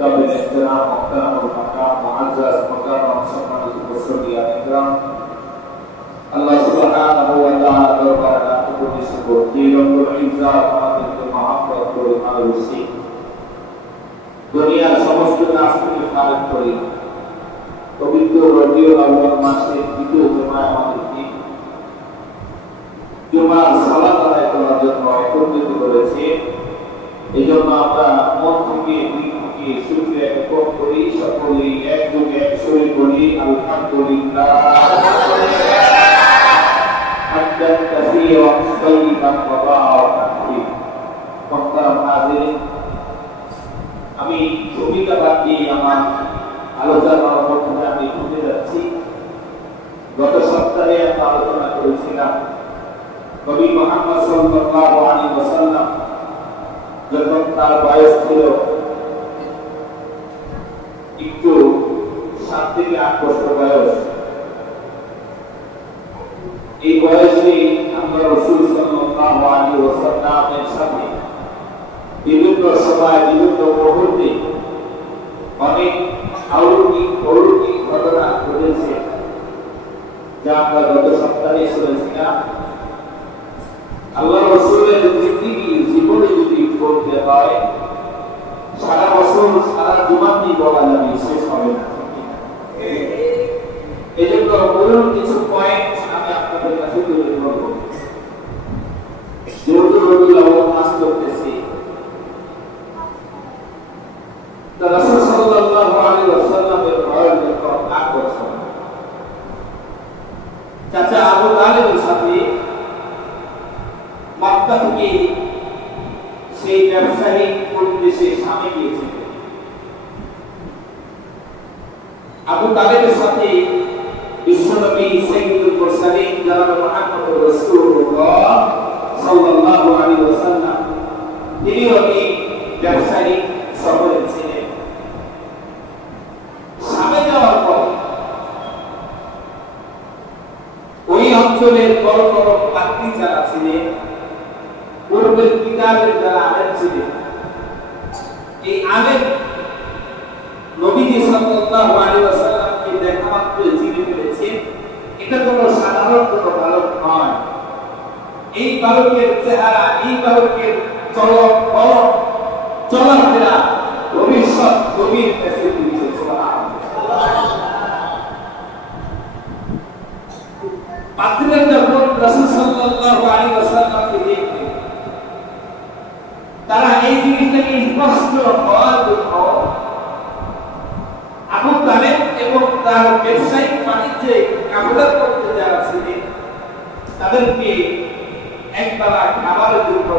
কাবিল ইহতিরাম মুহতারামুল মাকাম মুআজ্জাজ মুকাররম সম্মানিত মুসল্লিয়ান ইকরাম, আল্লাহ সুবহানাহু ওয়া তাআলা দরবারে লাখ কোটি শুকর, যে রব্বুল ইজ্জাত আমাদেরকে মহব্বত করে ভালোবেসে দুনিয়ার সমস্ত কাজ থেকে ফারেক করে পবিত্র রবিউল আউয়াল মাসের দ্বিতীয় জুমায় আমাদেরকে জুমার সালাত আদায় করার জন্য একত্রিত করেছে। এই জন্য আমরা মন থেকে দিল থেকে শুকরিয়া জ্ঞাপন করি, সকলেই একযোগে একসরে বলি আলহামদুলিল্লাহ হামদান কাসীরান তাইয়িবান মুবারাকান ফীহ। মুহতারাম হাজিরিন, আমি ভূমিকা বাদ দিয়ে আমার আলোচনার মধ্যে আমি ঢুকে যাচ্ছি। গত সপ্তাহে আমরা আলোচনা করেছিলাম নবী মুহাম্মদ সাল্লাল্লাহু আলাইহি ওয়াসাল্লাম যখন তার বয়স ছিল একটু 7 থেকে 8 বছর বয়স, এই বয়সে আমরা রাসূল সাল্লাল্লাহু আলাইহি ওয়াসাল্লামের সাথে বিভিন্ন সময় বিভিন্ন মুহূর্তে অনেক অলৌকিক ঘটনা ঘটেছে, যা আমরা গত সপ্তাহে শুনেছিলাম। আল্লাহ রাসূলের জীবনে যদি বলতে হয় সারা বছর সারা জীবনই বলা যাবে, শেষ হবে না। এই জন্য মূল কিছু পয়েন্ট আমি আপনাদের কাছে তুলে ধরব। যেহেতু রবিউল আউয়াল মাস চলতেছে, রাসূল সাল্লাল্লাহু আলাইহি ওয়াসাল্লামের বয়স যখন 8 বছর, চাচা আবু তালিবের সাথে মক্কা থেকে সেই ব্যবসায়িক উদ্দেশ্যে শামে গিয়েছিলেন। আবু তালিবের সাথে বিশ্বনবী সাইয়্যিদুল মুরসালিন জনাব মুহাম্মদুর রাসূলুল্লাহ সাল্লাল্লাহু আলাইহি ওয়াসাল্লাম তিনিও এই ব্যবসায়িক সফরে ছিলেন। শামে যাওয়ার পর ওই অঞ্চলের বড় বড় পাত্রী যারা ছিলেন, পূর্বের কিতাবের যারা আলেম ছিলেন, এই আলেম নবীজি সাল্লাল্লাহু আলাইহি ওয়াসাল্লামকে দেখা মাত্র চিনে ফেলেছেন এটা কোনো সাধারণ কোনো বালক নয়। এই বালকের চেহারা, এই বালকের চলাফেরা ভবিষ্যৎ নবীর কাছে দিয়েছে। পাত্রীরা যখন রাসূল সাল্লাল্লাহু আলাইহি ওয়াসাল্লামকে দেখলেন, তারা এই জিনিসটাকে স্পষ্ট হওয়ার জন্য আবু তালেব এবং তার ব্যবসায়িক বাণিজ্যে কাফেলা করতে যারা ছিলেন তাদেরকে একবেলা খাবারের জন্য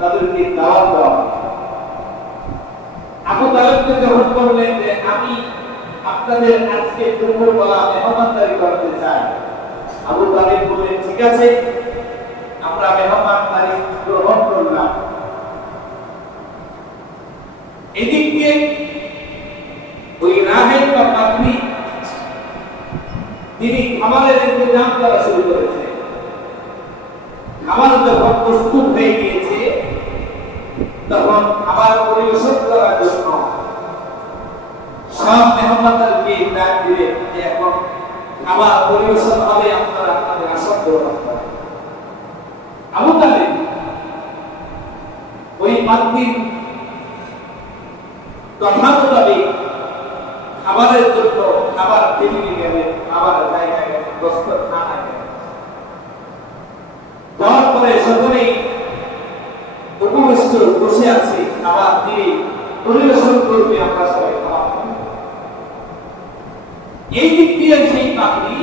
তাদেরকে দাওয়াত দেওয়া। আবু তালেবকে যখন বললেন যে আমি আপনাদের আজকে দুপুরবেলা মেহমানদারি করতে চাই, আবু তালেব বললেন ঠিক আছে, আমরা মেহমানদারি গ্রহণ করলাম। এদিকে ওই রাহেল বা পাত্রী তিনি খাবারের ইন্তজাম করা শুরু করেছে। খাবার যখন প্রস্তুত হয়ে গিয়েছে, তখন খাবার পরিবেশন করার জন্য সব মেহমানদেরকে ডাক দিলেন যে এখন খাবার পরিবেশন হবে, আপনারা আপনাদের আসন গ্রহণ করেন। আবু তালেব ওই পাত্রীর কথা মোতাবেক খাবারের জন্য খাবার টেবিলে গেলেন, খাবার জায়গায় গেলেন, দস্তরখানায় গেলেন। যাওয়ার পরে সকলেই উপবিষ্ট বসে আছে, খাবার দিয়ে পরিবেশন করবে, আমরা সবাই খাবার খাবো। এই দিক দিয়ে সেই পাত্রী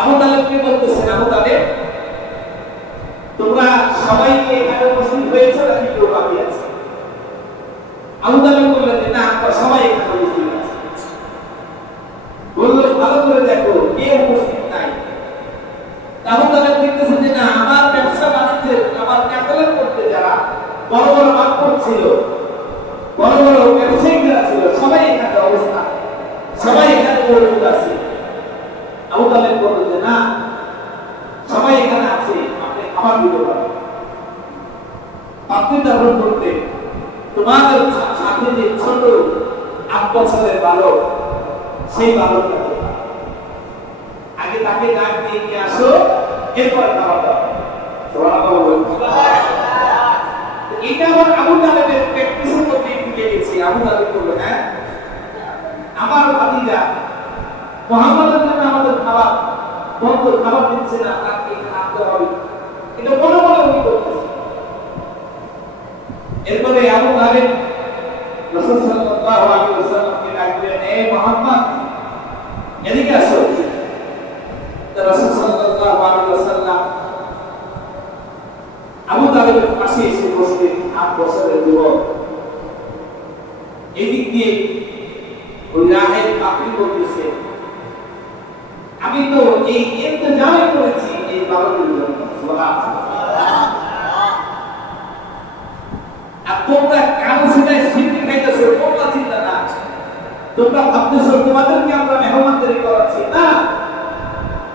আবু তালেবকে বলতেছেন, আবু তালেব তোমরা সবাইকে এখানে উপস্থিত হয়েছে নাকি কেউ বাকি আছে? আবু তালেব বললেন যে না, আমরা সবাই এখানে উপস্থিত আছি। বলল ভালো করে দেখো কে উপস্থিত নাই। আবু তালেব দেখতেছেন যে না, আমার ব্যবসা বাণিজ্যের আমার কাফেলা করতে যারা বড় বড় মাতবর ছিল, বড় বড় ব্যবসায়ী যারা ছিল, সবাই এখানে অবস্থান, সবাই এখানে মজুদ আছে। আবু তালেব বলল যে না, সবাই এখানে আছে, আপনি খাবার দিতে পারেন। আপনি তখন বলতে তোমাদের সাথে যে ছোট 8 বছরের বালক, সেই বালকটাকে আগে তাকে ডাক দিয়ে নিয়ে আসো, এরপর খাওয়া দাও। সুবহানাল্লাহ বলুন। এটা আমার আবু তালেবের প্র্যাকটিসের মধ্যে ঢুকে গেছে। আবু তালেব বলল, হ্যাঁ আমার ভাতিজা মুহাম্মদের জন্য আমাদের খাবার বন্ধ, খাবার দিচ্ছে না, তাকে এখানে আনতে হবে, এটা মনে মনে উনি করতেছে। এরপরে আবু তালেব রাসূল সাল্লাল্লাহু আলাইহি ওয়াসাল্লামকে ডাক দিলেন, এ মুহাম্মদ এদিকে আসো। তো রাসূল সাল্লাল্লাহু আলাইহি ওয়াসাল্লাম আবু তালেবের পাশে এসে বসলেন। 8 বছরের যুবক। এদিক দিয়ে ওই রাহেব পাপড়ি বলতেছে, আমি তো এই ইন্তজাম করেছি এই বালকের জন্য। সুবহানাল্লাহ। আর তোমরা কারো সেটাই সিদ্ধি খাইতেছো, তোমরা চিন্তা না, তোমরা ভাবতেছো তোমাদেরকে আমরা মেহমানদারি করাচ্ছি না,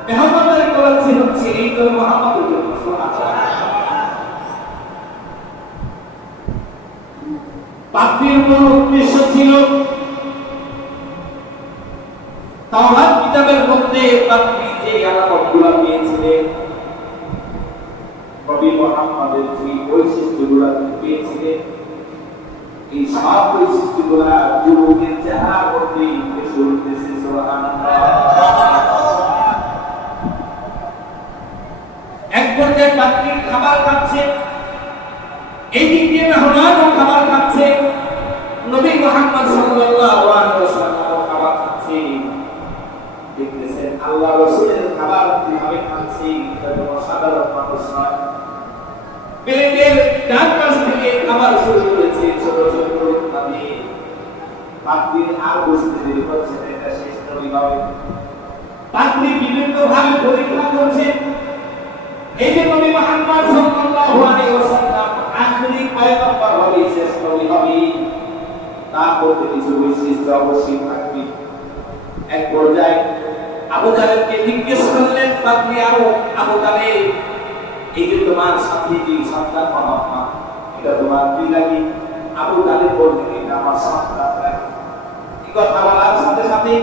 মেহমানদারি করাচ্ছি হচ্ছে এই তো মুহাম্মদের জন্য। সুবহানাল্লাহ। পাপড়ির মূল উদ্দেশ্য ছিল তাওরাত কিতাবের মধ্যে পাপড়ি যে আলামতগুলো পেয়েছিলেন, নবী মুহাম্মদের যে বৈশিষ্ট্যগুলো পেয়েছিলেন, এই সব বৈশিষ্ট্যগুলো যুবকের চেহারার মধ্যে এসে উঠতেছে। সুবহানাল্লাহ। এক পর্যায়ে পাপড়ি খাবার খাচ্ছে, এই দিক দিয়ে মেহমানও খাবার খাচ্ছে, নবী মুহাম্মদ সাল্লাল্লাহু আলাইহি ওয়াসাল্লাম খাবার খাচ্ছে। দেখতেছেন আল্লাহ রাসূলের খাবার কিভাবে খাচ্ছে, এটা কোনো সাধারণ মানুষ নয়। প্লেটের ডান পাশ থেকে খাবার শুরু করেছে, ছোট ছোট ভাবে পাপড়ি আর বসতে দেরি হচ্ছে না, এটা শেষ নবী হবে। পাপড়ি বিভিন্ন ভাবে পরীক্ষা করছে। এই যে নবী মুহাম্মদ সাল্লাল্লাহু আলাইহি ওয়াসাল্লাম আখেরি পয়গম্বর হবে, শেষ নবী হবে, তার মধ্যে কিছু বৈশিষ্ট্য অবশ্যই থাকবে। এক পর্যায়ে আবু তালেবকে জিজ্ঞেস করলেন পাপড়ি, আরো আবু তালেব, এই যে তোমার সাথে যে সন্তান মুহাম্মদ, এটা তোমার কি লাগে? আবু তালেব বললেন, এটা আমার সন্তান লাগে। এই কথা বলার সাথে সাথে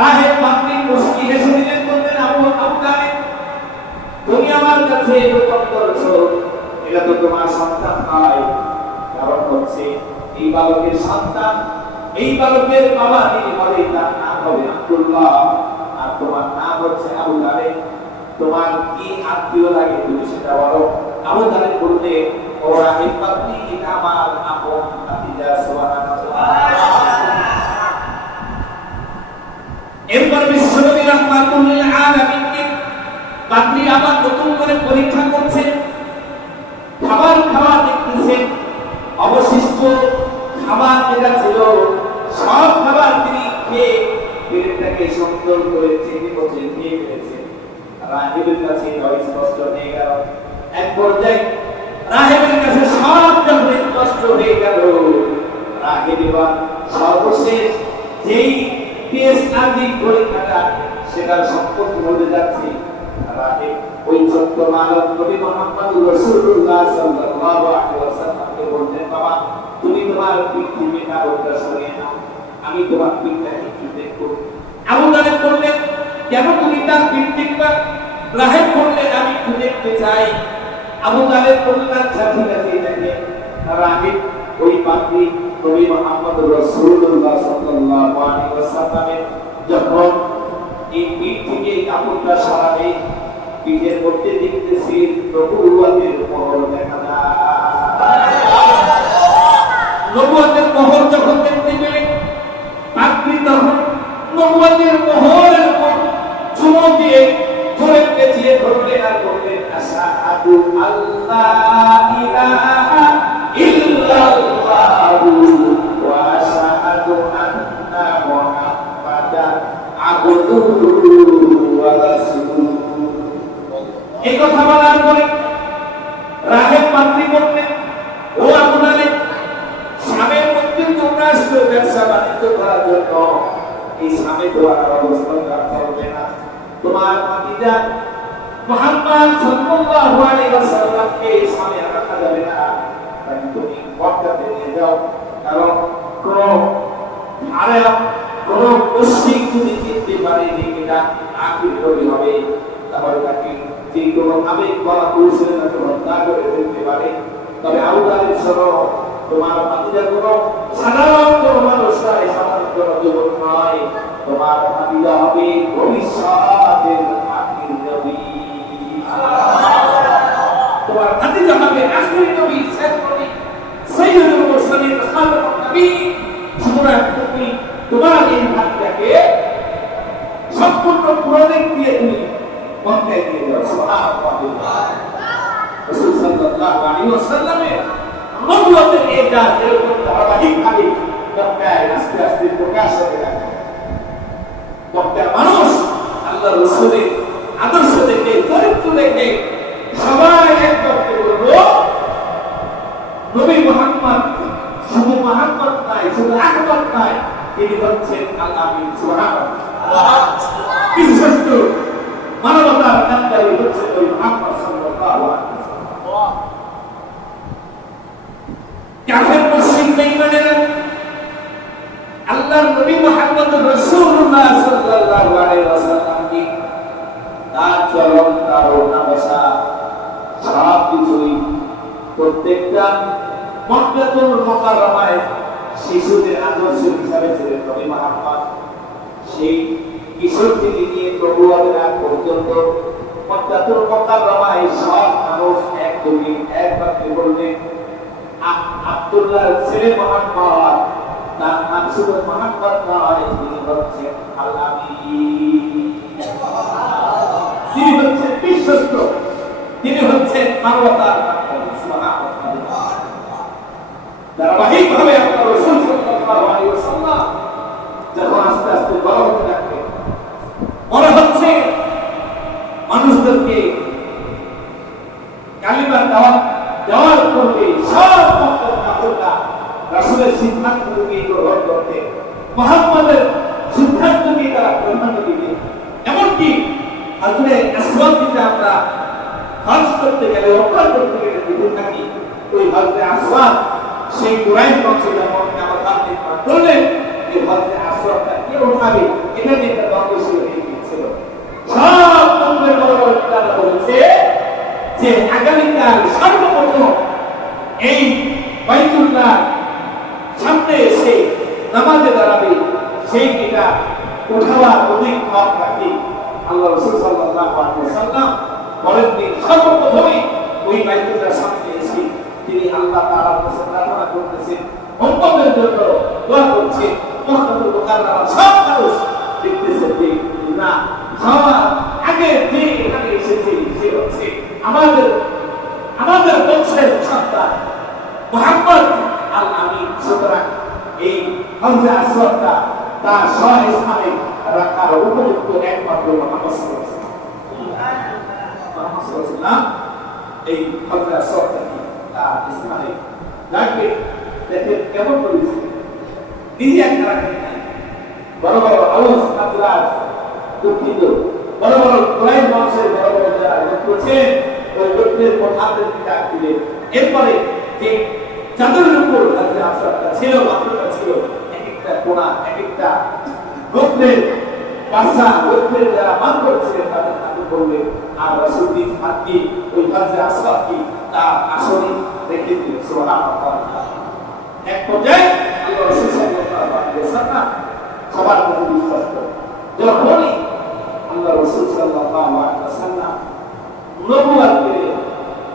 রাহেব পাপড়ি মুস্কি হেসে দিলেন, বললেন, আবু তালেব তুমি আমার কাছে এরকম করছো, এটা তো তোমার সন্তান নয়। কারণ হচ্ছে এই বালকের সন্তান, এই বালকের বাবা যিনি হবে তার নাম হবে আব্দুল্লাহ, আর তোমার নাম হচ্ছে আবু তালেব। তোমার কি আত্মীয় লাগে তুমি সেটা বলো। আবু তালেব বলতে, ও রাহেব পাপড়ি, এটা আমার আপন ভাতিজা। সুবহানাল্লাহ। এরপর বিশ্বনবী রাহমাতুল লিল আলামিনকে পাপড়ি আবার নতুন করে পরীক্ষা করছে, খাবার খাওয়া দেখতেছেন, অবশিষ্ট খাবার যেটা ছিল সব খাবার তিনি খেয়ে পেটটাকে সুন্দর করে চেপে বসে খেয়ে ফেলেছেন। রাহেবের কাছে স্পষ্ট হয়ে গেল। এক পর্যায়ে রাহেবের কাছে সব যখন স্পষ্ট হয়ে গেল, রাহেব এবার সর্বশেষ যেই টেস্ট আদি পরীক্ষাটা সেটা সম্পূর্ণ হতে যাচ্ছে। রাহেব ওই ছোট্ট মানব নবী মুহাম্মদ রাসূলুল্লাহ সাল্লাল্লাহু আলাইহি ওয়াসাল্লামকে বললেন, বাবা তুমি তোমার পিঠ থেকে কাপড়টা সরিয়ে নাও, আমি তোমার পিঠটা একটু দেখব। আবু তালেব বললেন, কেন তুমি তার পিঠ দেখবা? রাহেব বললেন, আমি একটু দেখতে চাই। আবু তালেব বললেন, আচ্ছা ঠিক আছে দেখেন। রাহেব ওই পাপড়ি নবী মুহাম্মদ রাসূলুল্লাহ সাল্লাল্লাহু আলাইহি ওয়াসাল্লামের যখন এই পিঠ থেকে কাপড়টা সরাবে, পিঠের মধ্যে দেখতেছি নবুয়তের মোহর দেখা যায়। নবুয়তের মোহর যখন দেখতে পেলেন, পাপড়ি তখন নবুয়তের মোহরের উপর চুমো দিয়ে ধরে পেঁচিয়ে ধরলেন আর বললেন, আশহাদু আল্লাহ ইলাহা ইল্লাল্লাহু ওয়া আশহাদু আন্না মুহাম্মাদান আবদুহু ওয়া রাসূলুহু। এই কথা বলার পরে রাহেব পাপড়ি বললেন, ও আবু তালেব, শামের মধ্যে তোমরা আসছো ব্যবসা বাণিজ্য করার জন্য, এই শামে তোমার অবস্থান রাখা হবে না। তোমার ভাতিজা মুহাম্মদ সাল্লাল্লাহু আলাইহি ওয়াসাল্লামকে শামে রাখা যাবে না, তাই তুমি মক্কাতে নিয়ে যাও, কারণ কোন আরে কোন মুশরিক যদি চিনতে পারে যে এটা আখির নবী হবে, তাহলে তাকে যে কোনো আবেগ বলা কৌশলে তাকে হত্যা করে ফেলতে পারে। তবে আবু তালিব সরো তোমার ভাতিজা কোনো সাধারণ কোনো মানুষ নয়, সাধারণ কোনো যুবক নয়, তোমার ভাতিজা হবে ভবিষ্যতের আখির নবী। তোমার ভাতিজা হবে আখির নবী, শেষ নবী, সাইয়্যিদুল মুরসালিন, খাতামুন নবিয়্যিন। সুতরাং তুমি তোমার এই ভাতিজাকে সম্পূর্ণ প্রদিক দিয়ে তুমি মক্কায় দিয়ে যাও। সুবহানাল্লাহ। রাসূল সাল্লাল্লাহু আলাইহি ওয়াসাল্লামের নবুয়তের এই কাজ এরকম ধারাবাহিকভাবে মক্কায় আস্তে আস্তে প্রকাশ হতে থাকে। মক্কার মানুষ আল্লাহ রাসূলের আদর্শ দেখে, চরিত্র দেখে সবাই একবারে বলল, নবী মুহাম্মদ শুধু মুহাম্মদ নয়, শুধু আহমদ নয়, তিনি হচ্ছেন আল আমিন। সুবহানাল্লাহ। বিশ্বস্ত মানবতার কান্ডারি হচ্ছেন নবী মুহাম্মদ সাল্লাল্লাহু আলাইহি ওয়াসাল্লাম। কাফের মুশরিক বেঈমানেরা আল্লাহর নবী মুহাম্মদ রাসূলুল্লাহ সাল্লাল্লাহু আলাইহি ওয়াসাল্লামকে তার চরণ, তার ওঠা-বসা সব কিছুই প্রত্যেকটা মক্কাতুল মুকাররমায় শিশুদের আদর্শ হিসাবে ছিলেন নবী মুহাম্মদ। সেই কিশোর থেকে নিয়ে প্রবুয়াদের আগ পর্যন্ত মক্কাতুল মুকাররমায় সব মানুষ একযোগে একবারে বললেন, আব্দুল্লাহর ছেলে মুহাম্মদ, তার নাম শুধু মুহাম্মদ নয়, তিনি হচ্ছেন আল আমিন। তিনি হচ্ছেন বিশ্বস্ত, তিনি হচ্ছেন মানবতার কান্ডারি। সুবহানাল্লাহ। ধারাবাহিকভাবে আল্লাহ রাসূল সাল্লাল্লাহু আলাইহি ওয়াসাল্লাম যখন আস্তে আস্তে বড় হতে থাকলেন, মনে হচ্ছে মানুষদেরকে কালিমার দাওয়াত দেওয়ার পূর্বে সব মক্কার কাফেররা রাসূলের সিদ্ধান্তকে গ্রহণ করতে, মুহাম্মদের সিদ্ধান্তকে তারা প্রাধান্য দিবে। এমনকি হযরত আসওয়াদকে আমরা হজ করতে গেলে, উমরা করতে গেলে দেখে থাকি, ওই হযরত আসওয়াদ সেই কুরাইশ বংশের মক্কা আবাদ করলেন যে হযরত আসওয়াদটা কে উঠাবে, এটা নিয়ে একটা দ্বন্দ্ব ছিল। সব তন্ত্রের বড় বড় কিতাবে বলেছে যে আগামীকাল সর্বপ্রথম এই বাইতুল্লাহ সামনে এসে নামাজে দাঁড়াবে, সেই কিতাব উঠাবার অধিক হক রাখি আল্লাহ রাসূল সাল্লাল্লাহু আলাইহি ওয়াসাল্লাম বলেন যে সর্বপ্রথমে ওই বাইতুল্লাহ সামনে এসে তিনি আল্লাহ তাআলার কাছে প্রার্থনা করতেছেন, উম্মতের জন্য দোয়া করছেন। মক্কাতুল মুকাররমা সব মানুষ দেখতেছে যে না, সবার আগে যে এখানে এসেছে সে হচ্ছে আমাদের বংশের সন্তান মুহাম্মদ আল আমিন। সুতরাং এই হযরত আসওয়াদটা তার স্থানে রাখার উপযুক্ত একমাত্র মুহাম্মদ সাল্লাল্লাহু আলাইহি ওয়াসাল্লাম। এই হযরত আসওয়াদকে তার স্থানে রাখবে। দেখেন কেমন করেছে, নিজে একটা রাখেন নাই, বড় বড় আউস আব্দুল্লাহ দুঃখিত, বড় বড় কুরাইশ বংশের বড় বড় যারা করছেন, ওই গোত্রের প্রধানদের ডাক দিলেন। এরপরে যে চাদরের উপর হযরত আসওয়াদটা ছিল, মাত্রটা ছিল, এক একটা কোণা, এক একটা গোত্রের বাদশা, গোত্রের যারা মান করছিলেন তাদের হাতে বললেন, আর রাসূল নিজ হাত দিয়ে ওই হযরত আসওয়াদকে তার আসনে রেখে দিলেন। সুবহানাল্লাহ। এক পর্যায়ে আল্লাহ রাসূল সাল্লাল্লাহু আলাইহি ওয়াসাল্লাম সবার প্রতি বিশ্বাস করেন। যখনই আল্লাহ রাসূল সাল্লাল্লাহু আলাইহি ওয়াসাল্লাম নবুয়ত পেয়ে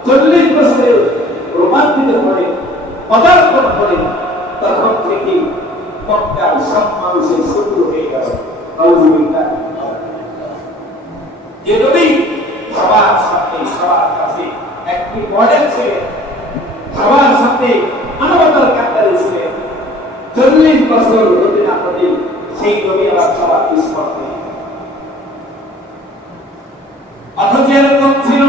40 বছরে রোমান্টিত হয়ে পদার্পণ করে, তখন থেকে মক্কার সব মানুষের শত্রু হয়ে গেল। নাউযুবিল্লাহ। যে নবী সবার সামনে, সবার কাছে একটি মডেল ছিলেন, সবার সামনে মানবতার কান্ডারি ছিলেন, 40 বছর হতে না হতে সেই নবী আবার সবার দুশমন হয়ে গেলেন। অথচ এরকম ছিল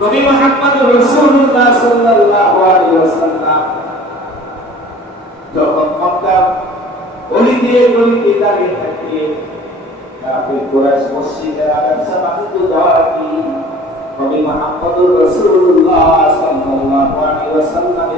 নবী মুহাম্মদ রাসূলুল্লাহ সাল্লাল্লাহু আলাইহি ওয়াসাল্লাম যখন মক্কার অলিতে গলিতে দাঁড়িয়ে থাকতেন, কাফির কুরাইশ মুশরিকরা ব্যবসা বাণিজ্য দেওয়ার কি নবী মুহাম্মদ রাসূলুল্লাহ সাল্লাল্লাহু আলাইহি ওয়াসাল্লাম